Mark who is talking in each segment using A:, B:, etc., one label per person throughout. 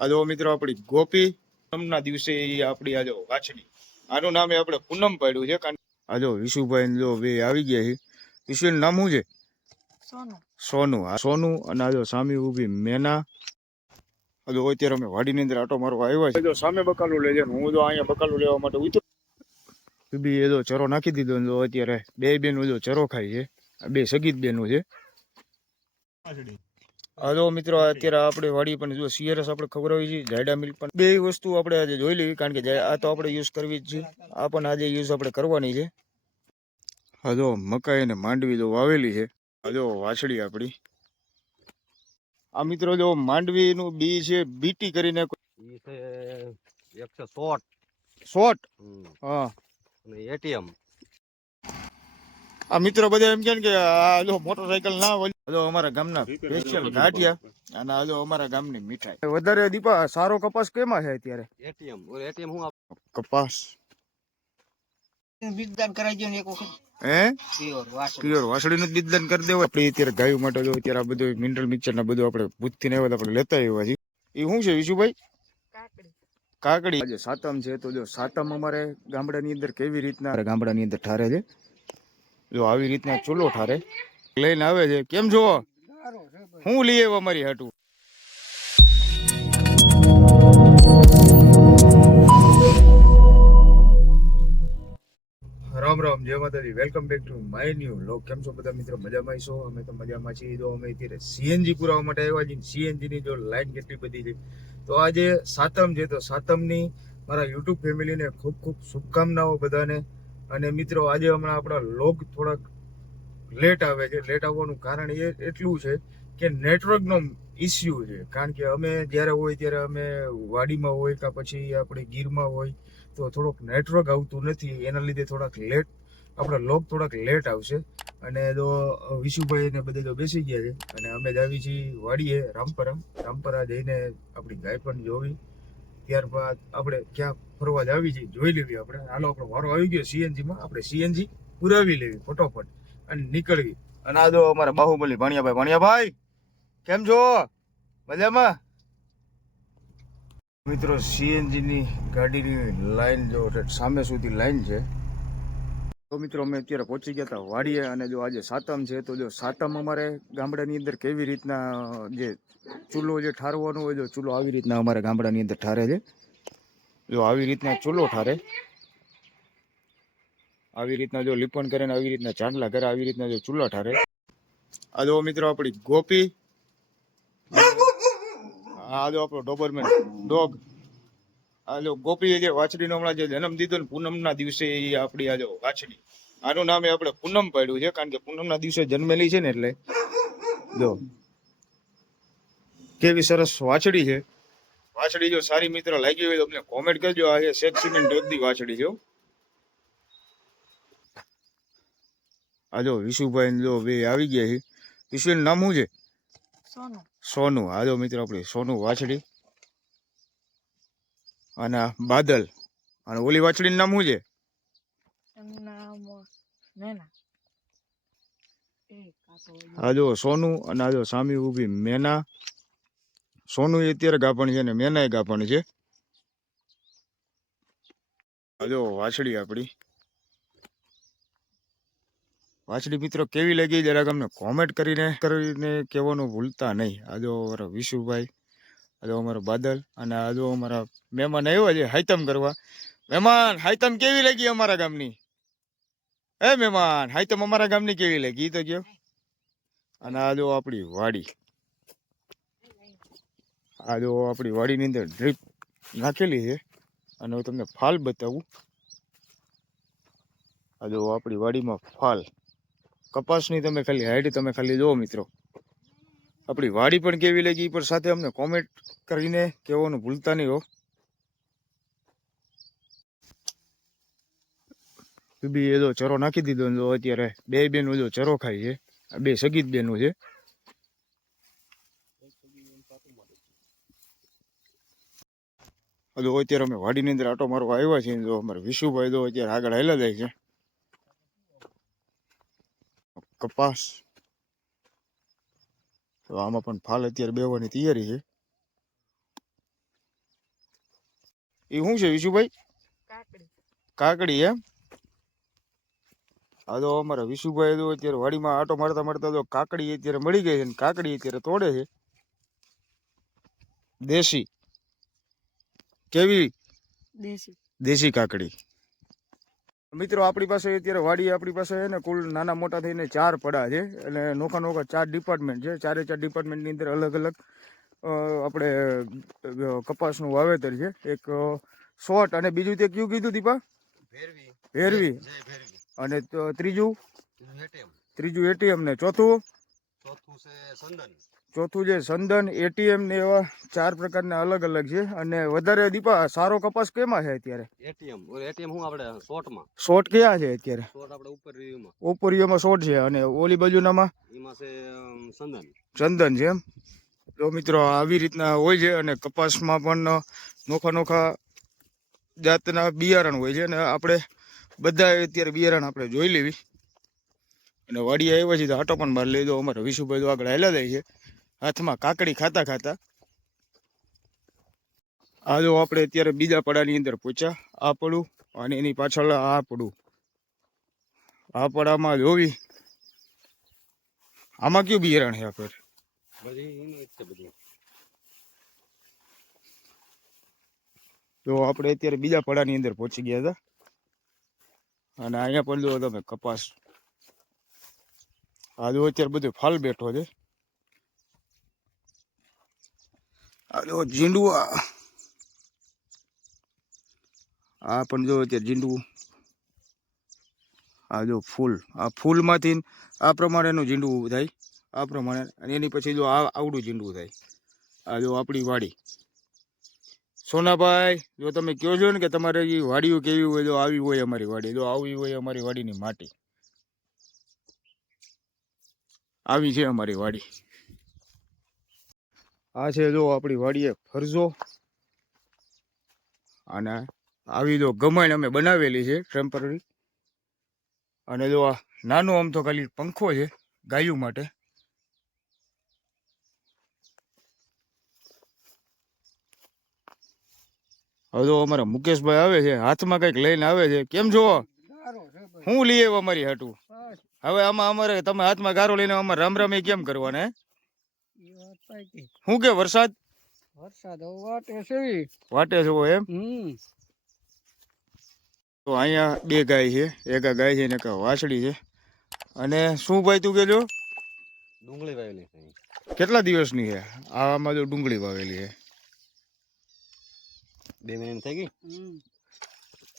A: આ જો મિત્રો આપણી ગોપી પૂનમના દિવસે આપણી આ જો વાછડી. આનું નામે આપણે પૂનમ પાડ્યું છે કારણ આ જો વિશુભાઈ જો બે આવી ગયા છે. વિશુનું નામ શું છે?
B: સોનું.
A: સોનું. આ સોનું અને આ જો સામે ઊભી મેના. આજો જો અત્યારે અમે વાડીની અંદર આટો મારવા આવ્યા છે જો સામે બકાલું લેજે હું જો અહીંયા બકાલું લેવા માટે ઉતરું. બી એ જો ચરો નાખી દીધો જો અત્યારે બે બેનું જો ચરો ખાય છે. આ બે સગીત બેનું છે હા જો મિત્રો અત્યારે આપણે વાડી પણ જો સીઆરએસ આપણે ખબર છે જાયડા મિલ્ક પણ બે વસ્તુ આપણે આજે જોઈ લેવી કારણ કે આ તો આપણે યુઝ કરવી જ છે. આ પણ આજે યુઝ આપણે કરવાની છે. હા મકાઈ અને માંડવી જો વાવેલી છે. જો વાછડી આપણી. આ મિત્રો જો માંડવીનું બી છે બીટી કરીને
C: એકસો
A: સોટ?
C: સોટ
A: હા.
C: એટીએમ.
A: આ મિત્રો બધા એમ કે આ જો મોટરસાયકલ ના હોય. જો અમારા ગામના સ્પેશિયલ ગાંઠિયા અને આ જો અમારા ગામની મીઠાઈ. વધારે દીપા સારો કપાસ કેમાં છે અત્યારે?
C: એટીએમ ઓર એટીએમ હું
A: કપાસ.
B: બીજદાન કરાવી દો ને એક વખત.
A: હે?
B: પ્યોર
A: વાસળીનું બીજદાન કરી દેવા. આપણે અત્યારે ગાયો માટે જો અત્યારે આ બધું મિનરલ મિક્સર ને બધું આપણે ભૂતથી ને આપણે લેતા આવ્યા છીએ. એ શું છે વિશુભાઈ?
B: કાકડી.
A: કાકડી. આજે સાતમ છે તો જો સાતમ અમારે ગામડાની અંદર કેવી રીતના ગામડા ગામડાની અંદર ઠારે છે? જો આવી રીતના ચૂલો ઠારે, લઈને આવે છે. કેમ જુઓ? હું લઈ આવ્યો અમારી હાટું. રામ રામ, જય Mataji. Welcome back to my new vlog કેમ છો બધા મિત્રો? મજામાં છો અમે તો મજામાં છીએ. જો અમે અત્યારે સીએનજી પુરાવા માટે આવ્યા છીએ. સીએનજી ની જો લાઈન કેટલી બધી છે. તો આજે સાતમ છે. તો સાતમની મારા યુટ્યુબ ફેમિલીને ખૂબ ખૂબ શુભકામનાઓ બધાને. અને મિત્રો, આજે હમણાં આપણા લોગ થોડાક લેટ આવે છે. લેટ આવવાનું કારણ એ એટલું છે કે નેટવર્કનો ઇસ્યુ છે. કારણ કે અમે જ્યારે હોય ત્યારે અમે વાડીમાં હોય કે પછી આપણે ગીરમાં હોય તો થોડોક નેટવર્ક આવતું નથી. એના લીધે થોડાક લેટ આપણા લોક થોડાક લેટ આવશે. અને જો વિશુભાઈ ને બધે તો બેસી ગયા છે. અને અમે જ છીએ વાડીએ રામપરા. રામપરા જઈને આપણી ગાય પણ જોવી. ત્યારબાદ આપણે ક્યાં ફરવા જ આવી જોઈ લેવી આપણે. હાલો, આપણો વારો આવી ગયો સીએનજીમાં. આપણે સીએનજી પુરાવી લેવી ફટોફટ અને નીકળવી. અને આ જો અમારા બાહુબલી ભાણિયાભાઈ. ભાણિયાભાઈ, કેમ છો? મજામાં? મિત્રો સીએનજી ની ગાડીની લાઈન જો સામે સુધી લાઈન છે તો મિત્રો અમે અત્યારે પહોંચી ગયા હતા વાડીએ અને જો આજે સાતમ છે, તો જો સાતમ અમારે ગામડાની અંદર કેવી રીતના જે ચૂલો જે ઠારવાનો હોય, જો ચૂલો આવી રીતના અમારા ગામડાની અંદર ઠારે છે. જો આવી રીતના ચૂલો ઠારે. આવી રીતના જો લીપણ કરે ને આવી રીતના ચાંદલા કરે આવી રીતના જો ચૂલો ઠારે. આ જો મિત્રો આપણી ગોપી. આ જો આપણો ડોબરમેન ડોગ. આ જો ગોપીએ જે વાછડીનો હમણાં જે જન્મ દીધો ને પૂનમના દિવસે એ આપણી આ જો વાછડી આનું નામે આપણે પૂનમ પાડ્યું છે કારણ કે પૂનમના દિવસે જન્મેલી છે ને એટલે જો કેવી સરસ વાછડી છે. વાછડી જો સારી મિત્ર લાગી હોય તો અમને કોમેન્ટ કરજો. આ છે શેખ સિમેન્ટ દોદની વાછડી છે હો. આ જો વિશુભાઈ જો બે આવી ગયા છે. વિશુનું નામ શું છે?
B: સોનું.
A: સોનું. આ જો મિત્રો આપણી સોનું વાછડી. અને બાદલ. અને ઓલી વાછડીનું નામ શું છે? આ જો સોનું અને આ જો ઊભી ઊભી મેના. સોનું એ અત્યારે ગાપણ છે ને મેના એ ગાપણ છે. આ જો વાછડી આપણી વાછડી મિત્રો કેવી લાગી? જરાક અમને કોમેન્ટ કરીને કરીને કહેવાનું ભૂલતા નહીં. આ જો વિશુભાઈ આ જો અમારો બાદલ અને હજુ અમારા મહેમાન આવ્યો છે હાઈતમ કરવા. મહેમાન, હાઈતમ કેવી લાગી અમારા ગામની? એ મહેમાન, હાઈતમ અમારા ગામની કેવી લાગી? તો કયો. અને આ આપણી વાડી. આ આપણી વાડીની અંદર ડ્રીપ નાખેલી છે. અને હું તમને ફાલ બતાવું. આ આપણી વાડીમાં ફાલ. કપાસની તમે ખાલી હાઈટ તમે ખાલી જુઓ મિત્રો. આપણી વાડી પણ કેવી લાગી, પણ સાથે અમને કોમેન્ટ કરીને કહેવાનું ભૂલતા નહીં હો. બી એ તો ચરો નાખી દીધો ને અત્યારે બે બેનો જો ચરો ખાય છે. આ બે સગીત બેનો છે. હજુ અત્યારે અમે વાડીની અંદર આટો મારવા આવ્યા છીએ જો અમારે વિશુભાઈ તો અત્યારે આગળ હાલ્યા જાય છે. કપાસ. તો આમાં પણ ફાલ અત્યારે બેવાની તૈયારી છે. એ શું છે વિશુભાઈ?
B: કાકડી.
A: એમ? આ તો અમારા વિશુભાઈ તો અત્યારે વાડીમાં આટો મારતા મારતા તો કાકડી અત્યારે મળી ગઈ છે ને કાકડી અત્યારે તોડે છે. દેશી. કેવી?
B: દેશી.
A: દેશી કાકડી. મિત્રો આપણી પાસે અત્યારે વાડી આપણી પાસે છે ને કુલ નાના મોટા થઈને ચાર પડા છે. એટલે નોખા નોખા ચાર ડિપાર્ટમેન્ટ છે. ચારે ચાર ડિપાર્ટમેન્ટની અંદર અલગ અલગ આપણે કપાસનું વાવેતર છે. એક શોર્ટ અને બીજું તે કયું કીધું દીપા?
C: ભેરવી.
A: અને ત્રીજું?
C: ત્રીજું એટીએમ
A: ત્રીજું એટીએમ ને. ચોથું?
C: ચોથું છે સંદન
A: ચોથું છે સંદન એટીએમ ને એવા ચાર પ્રકારના અલગ અલગ છે. અને વધારે દીપા સારો કપાસ કેમાં છે અત્યારે?
C: એટીએમ. એટીએમ હું આપણે શોર્ટમાં?
A: શોર્ટ કયા છે અત્યારે?
C: શોર્ટ આપણે ઉપર રિવ્યુમાં.
A: ઓપોરિયોમાં શોર્ટ છે. અને ઓલી બાજુનામાં?
C: એમાં છે સંદન.
A: ચંદન છે એમ? તો મિત્રો આવી રીતના હોય છે અને કપાસમાં પણ નોખા નોખા જાતના બિયારણ હોય છે. અને આપણે બધા અત્યારે બિયારણ આપણે જોઈ લેવી. અને વાડી આવ્યા છે તો આટો પણ મારી દો અમારા વિશુભાઈ તો આગળ હાલ્યા જાય છે. હાથમાં કાકડી ખાતા ખાતા. આ જો આપણે અત્યારે બીજા પડાની અંદર પૂછ્યા આ પડું અને એની પાછળ આ પડું. આ પડામાં જોવી. આમાં કયું બિયારણ છે આપણે
C: જ
A: તો આપણે અત્યારે બીજા પડાની અંદર પહોંચી ગયા હતા. અને અહીંયા પણ જો તમે કપાસ. આ જો અત્યારે બધું ફાલ બેઠો છે આ જો ઝીંડુઆ આ. પણ જો અત્યારે ઝીંડું આ જો ફૂલ. આ ફૂલમાંથી આ પ્રમાણેનું ઝીંડું થાય. આ પ્રમાણે અને એની પછી જો આ આવડું ઝીંડું થાય. આ જો આપણી વાડી. સોનાભાઈ, જો તમે કહો છો ને કે તમારે વાડીઓ કેવી હોય તો આવી હોય અમારી વાડી. જો આવી હોય અમારી વાડીની માટી. આવી છે અમારી વાડી. આ છે જો આપણી વાડીએ ફરજો. અને આવી જો ગમાણ અમે બનાવેલી છે ટેમ્પરરી અને જો આ નાનો આમ તો ખાલી પંખો છે ગાયું માટે. હવે તો અમારા મુકેશભાઈ આવે છે હાથમાં કંઈક લઈને આવે છે. કેમ છો? હું લઈ આવ્યો અમારી હાટું. હવે આમાં અમારે તમે હાથમાં ગારો લઈને અમારે રામ રામ એ કેમ કરવાના શું કે વરસાદ?
B: વરસાદ વાટે છે
A: વાટે છો એમ?
B: હમ.
A: તો અહીંયા બે ગાય છે. એક ગાય છે ને એક વાછડી છે. અને શું ભાઈ તું કેજો?
C: ડુંગળી વાવેલી છે
A: કેટલા દિવસની છે? આમાં જો ડુંગળી વાવેલી છે.
C: બે મહિનાની થઈ ગઈ?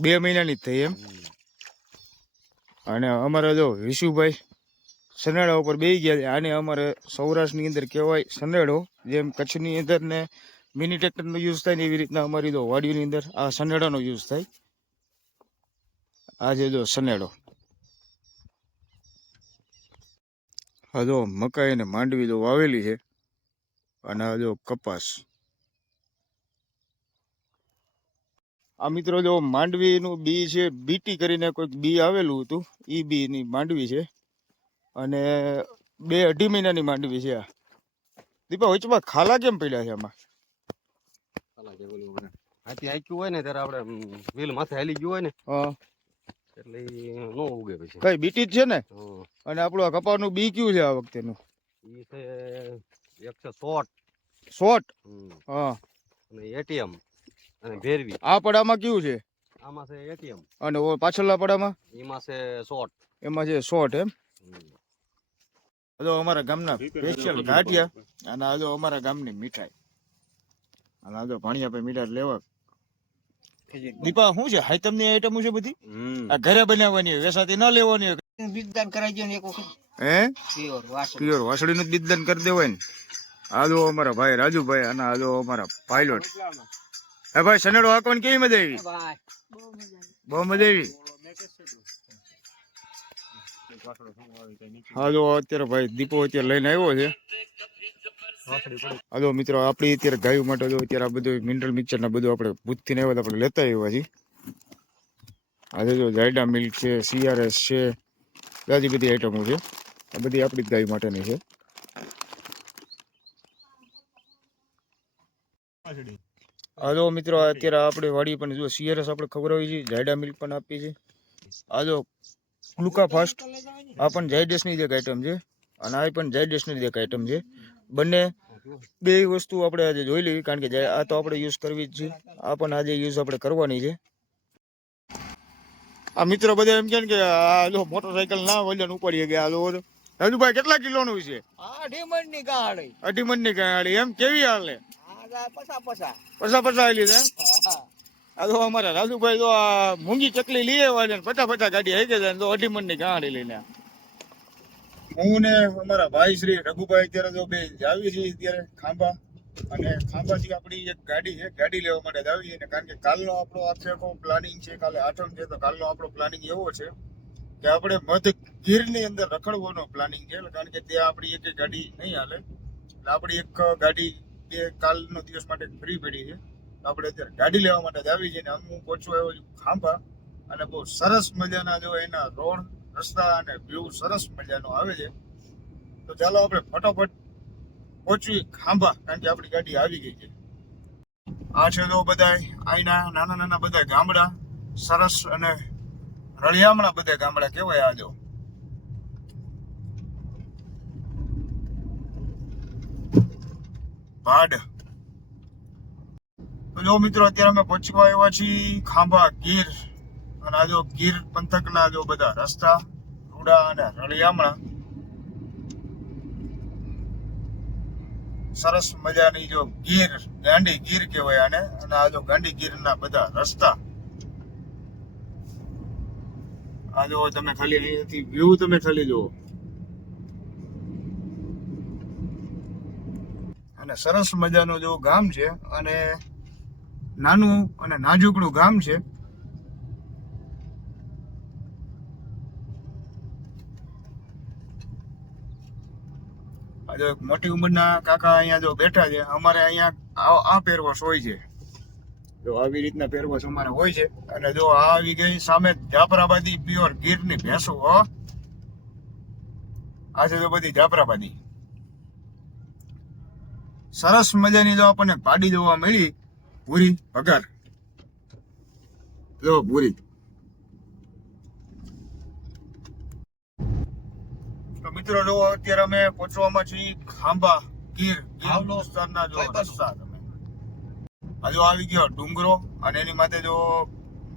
A: બે મહિનાની જ થઈ એમ? અને અમારા જો વિશુભાઈ સનેડા ઉપર બેસી ગયા છે. આને અમારે સૌરાષ્ટ્રની અંદર કહેવાય સનેડો જેમ કચ્છની અંદર ને મિની ટ્રેક્ટરનો યુઝ થાય ને એવી રીતના અમારી તો વાડીની અંદર આ સનેડાનો યુઝ થાય. આ છે જો આ જો મકાઈ અને માંડવી જો વાવેલી છે, અને આ જો કપાસ. આ મિત્રો જો માંડવીનું બી છે, બીટી કરીને કોઈક બી આવેલું હતું એ બીની માંડવી છે. અને બે અઢી મહિનાની માંડવી છે દીપા વચમાં ખાલા કેમ પડ્યા છે આમાં?
C: હાથી આક્યું હોય ને ત્યારે આપણે વ્હીલ માથે હાલી ગયું હોય ને
A: હા.
C: એટલે નો ઉગે પછી.
A: કઈ બીટી જ છે ને? અને આપણું આ કપાસનું બી કયું છે આ વખતેનું?
C: ઈ છે એક છે
A: સોટ
C: હમ.
A: હા.
C: અને એટીએમ અને ભેરવી.
A: આ પડામાં કયું છે?
C: આમાં છે એટીએમ.
A: અને ઓ પાછળના પડામાં?
C: એમાં છે શોર્ટ.
A: એમાં છે શોર્ટ એમ? આ અમારા ગામના સ્પેશિયલ ગાંઠિયા અને હજુ અમારા ગામની મીઠાઈ. અને હજુ પાણી ભાણિયા ભાઈ મીઠાઈ લેવા. દીપા શું છે? હાઈતમની આઈટમો છે બધી? આ ઘરે બનાવવાની હોય વેસાતી ન લેવાની હોય.
B: બીજદાન કરાઈ ગયો ને એક વખત.
A: હે?
B: પ્યોર
A: વાસળીનું જ બિદદાન કરી દેવાય ને. આજો અમારા ભાઈ રાજુભાઈ અને આજો અમારા પાયલોટ હે ભાઈ સનેડો હાકવાની કેવી મજા આવી? બહુ મજા આવી. હા જો અત્યારે ભાઈ દીપો અત્યારે લઈને આવ્યો છે. હાલો, મિત્રો, આપણી અત્યારે ગાયું માટે અત્યારે આ બધું મિનરલ મિક્સર ને બધું આપણે ભૂતથી ને આવ્યા આપણે લેતા આવ્યા છીએ. આજે જો જાયડા મિલ્ક છે સીઆરએસ છે, બધી બધી આઈટમો છે. આ બધી આપણી જ ગાય માટેની છે. જો મિત્રો, અત્યારે આપણે વાડી પણ જો સીઆરએસ આપણે ખવડાવી છે, જાયડા મિલ્ક પણ આપીએ છીએ. જો ગ્લુકા ફાસ્ટ આ પણ જાયડસની એક આઈટમ છે અને આ પણ જાયડસની એક આઈટમ છે. બંને બે વસ્તુ આપણે આજે જોઈ લેવી કારણ કે આ તો આપણે યુઝ કરવી જ છે. આ પણ આજે યુઝ આપણે કરવાની છે. આ મિત્રો બધા એમ કે આ લો મોટરસાયકલ ના વજન ઉપાડી ગયા આ લો રાજુભાઈ કેટલા કિલોનું છે?
B: અઢી ઢીમણની ગાડી.
A: અઢી મણની ગાડી એમ કેવી હાલે?
B: પસા પસા.
A: પસા પસા આવેલી છે. આ તો અમારા રાજુભાઈ તો આ મૂંગી ચકલી લઈ આવ્યા છે પચાસ ગાડી આવી ગઈ છે તો અઢી મણની ગાડી લઈને હું ને અમારા ભાઈ શ્રી રઘુભાઈ અત્યારે જો બે આવી છીએ અત્યારે ખાંભા. અને ખાંભાથી આપણી એક ગાડી છે, ગાડી લેવા માટે આવી છે કારણ કે કાલનો આપણો આખે આખો પ્લાનિંગ છે, કાલે આઠમ છે, તો કાલનો આપણો પ્લાનિંગ એવો છે કે આપણે મધ ગીરની અંદર રખડવાનો પ્લાનિંગ છે. કારણ કે ત્યાં આપણી એક ગાડી નહીં હાલે. એટલે આપણી એક ગાડી બે કાલનો દિવસ માટે ફ્રી પડી છે. આપણે અત્યારે ગાડી લેવા માટે જ આવી છે ને હું પહોંચું આવ્યો ખાંભા અને બહુ સરસ મજાના જો એના રોડ, રસ્તા અને વ્યૂ સરસ મજાનો આવે છે. તો ચાલો આપણે ફટાફટ પહોંચવી ખાંભા, કારણ કે આપણી ગાડી આવી ગઈ છે. આ છે તો બધા આઈના નાના નાના બધા ગામડા, સરસ અને રળિયામણા બધા ગામડા કેવાય આ જો. ભાડ તો જો મિત્રો, અત્યારે અમે પહોંચવા આવ્યા છીએ ખાંભા ગીર. અને આ જો ગીર પંથકના જો બધા રસ્તા, રૂડા અને રળિયામણા. સરસ મજાની જો ગીર, ગાંડી ગીર કહેવાય આને. અને આ જો ગાંડી ગીરના બધા રસ્તા. આ જો તમે ખાલી અહીંયાથી વ્યૂ તમે ખાલી જુઓ. અને સરસ મજાનું જો ગામ છે. અને નાનું અને નાજુકડું ગામ છે. જો મોટી ઉંમરના કાકા અહીંયા જો બેઠા છે, અમારે અહીંયા આ પહેરવશ હોય છે. જો આવી રીતના પહેરવશ અમારે હોય છે. અને જો આ આવી ગઈ સામે જાફરાબાદી પ્યોર ગીરની ભેંસો આ છે તો બધી જાફરાબાદી. સરસ મજાની જો આપણને પાડી જોવા મળી. પૂરી પગાર જો પૂરી તો મિત્રો જો અત્યારે અમે પહોંચવામાં છીએ ખાંભા ગીર ગીર વિસ્તારના જો રસ્તા તમે. આ આવી ગયો ડુંગરો અને એની માથે જો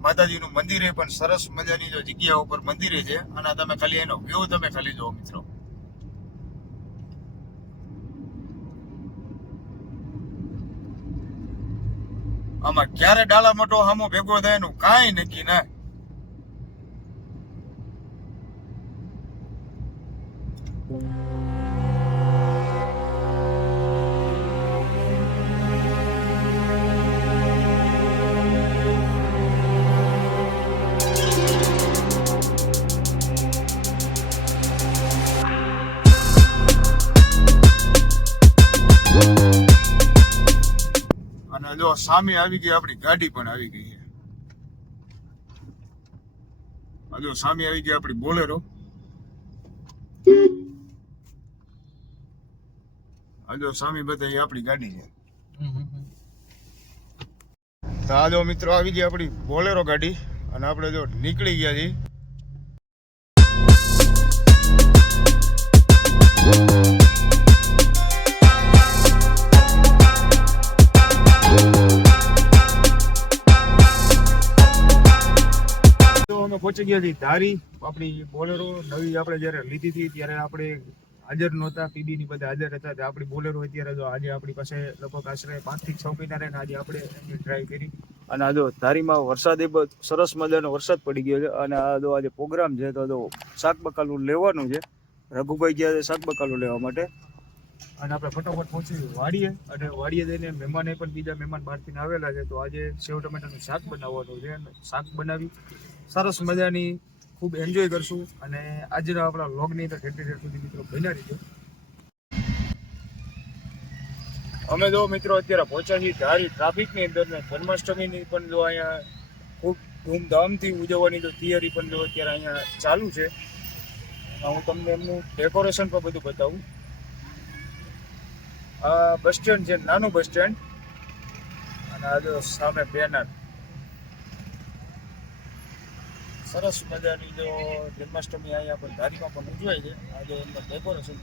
A: માતાજીનું મંદિર એ પણ સરસ મજાની જો જગ્યા ઉપર મંદિરે છે અને તમે ખાલી એનો વ્યૂ તમે ખાલી જુઓ મિત્રો. આમાં ક્યારે ડાલા મોટો હામો ભેગો થાય એનું કાંઈ નક્કી ના. જો સામે આવી ગઈ, આપણી ગાડી પણ આવી ગઈ છે. જો સામે આવી ગઈ આપણી બોલેરો. આજો સામી બધા આપણી ગાડી છે. તો મિત્રો આવી ગઈ આપણી બોલેરો ગાડી, અને આપણે જો નીકળી ગયા છીએ. પહોંચી ગયા છીએ ધારી આપણી બોલેરો નવી આપણે જ્યારે લીધી હતી, ત્યારે આપણે હાજર નહોતા પીબી ની બધા હાજર હતા. આપણી બોલેરો અત્યારે જો આજે આપણી પાસે લગભગ આશરે પાંચથી છ મહિના રહીને આજે આપણે એની ટ્રાય કરી. અને આ ધારીમાં વરસાદ એ સરસ મજાનો વરસાદ પડી ગયો છે અને આ જો આજે પ્રોગ્રામ છે તો જો શાક બકાલું લેવાનું છે. રઘુભાઈ ગયા છે શાક બકાલું લેવા માટે અને આપણે ફટાફટ પહોંચી વાડીએ અને વાડીએ જઈને મહેમાને પણ બીજા મહેમાન બહારથી આવેલા છે. તો આજે સેવ ટમેટાનું શાક બનાવવાનું છે શાક બનાવી સરસ મજાની ખૂબ એન્જોય કરશું. અને આજના આપણા વ્લોગની અંદર ઠેર સુધી મિત્રો બન્યા રહીજો. અમે જો મિત્રો અત્યારે પહોંચ્યા છીએ ધારી ટ્રાફિકની અંદર ને જન્માષ્ટમીની પણ જો અહીંયા ખૂબ ધૂમધામથી ઉજવવાની જો તૈયારી પણ જો અત્યારે અહીંયા ચાલુ છે. હું તમને એમનું ડેકોરેશન પણ બધું બતાવું. આ બસ સ્ટેન્ડ છે, નાનું બસ સ્ટેન્ડ. અને આ જો સામે બેનર. સરસ મજાની જો જન્માષ્ટમી અહીંયા પણ ધારીમાં પણ ઉજવાય છે. આ જો એમનું ડેકોરેશન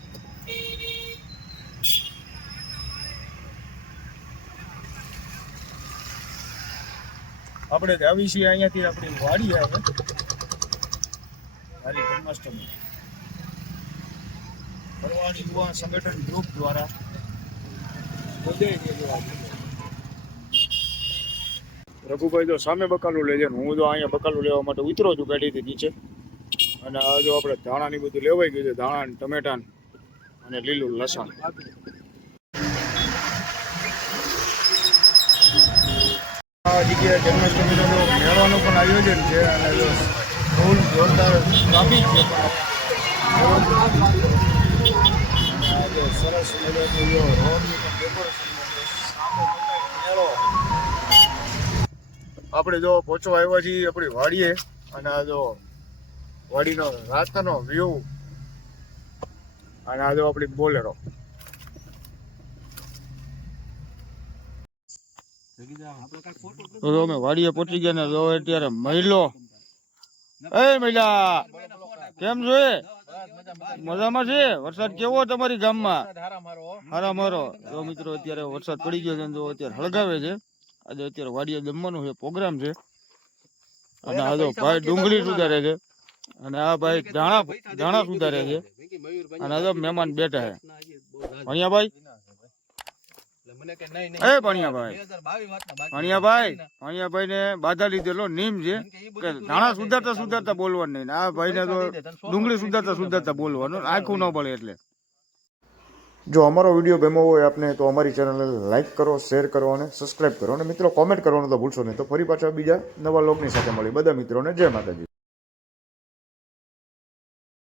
A: આપણે આવી છીએ અહીંયાથી, આપણી વાડી આવે. ધારી જન્માષ્ટમી. ફરવાની યુવા સંગઠન ગ્રુપ દ્વારા. રઘુભાઈ તો સામે બકાલું લે છે હું તો અહીંયા બકાલું લેવા માટે ઉતરો છું ગાડીથી નીચે. અને આ જો આપણે ધાણાની બધું લેવાઈ ગયું છે ધાણા ને ટમેટા અને લીલું લસણ. આ જગ્યાએ જન્માષ્ટમીનો મેળવાનું પણ આયોજન છે અને ફૂલ જોરદાર ટ્રાફિક છે. સરસ મજાનું જો આપણે જો પહોંચવા આવ્યા છીએ, આપણી વાડીએ. અને આ જો વાડીનો રાતનો વ્યૂ અને આ જો આપણી બોલેરો. વાડીએ પહોંચી ગયા ને, જો અત્યારે મહિલો. એ મહિલા, કેમ છો એ? મજામાં છે? વરસાદ કેવો તમારી ગામમાં? હારા મારો. જો મિત્રો અત્યારે વરસાદ પડી ગયો છે જો અત્યારે હળગાવે છે. આજે અત્યારે વાડીએ જમવાનું છે પ્રોગ્રામ છે. અને આ જો ભાઈ ડુંગળી સુધારે છે. અને આ ભાઈ ધાણા ધાણા સુધારે છે. અને આ મહેમાન બેઠા છે. ભણિયાભાઈ એ ભણિયાભાઈ. ભણિયાભાઈ ભણિયાભાઈ ને બાધા લીધેલો નીમ છે. કે ધાણા સુધારતા સુધારતા બોલવાનું નહીં. ને આ ભાઈને તો ડુંગળી સુધારતા સુધારતા બોલવાનું. આખું ન પડે એટલે. જો અમારો વીડિયો ગમ્યો હોય આપને તો અમારી ચેનલને લાઈક કરો શેર કરો અને સબસ્ક્રાઇબ કરો. અને મિત્રો કોમેન્ટ કરવાનું તો ભૂલશો નહીં. તો ફરી પાછા બીજા નવા લોકની સાથે મળી બધા મિત્રોને જય માતાજી.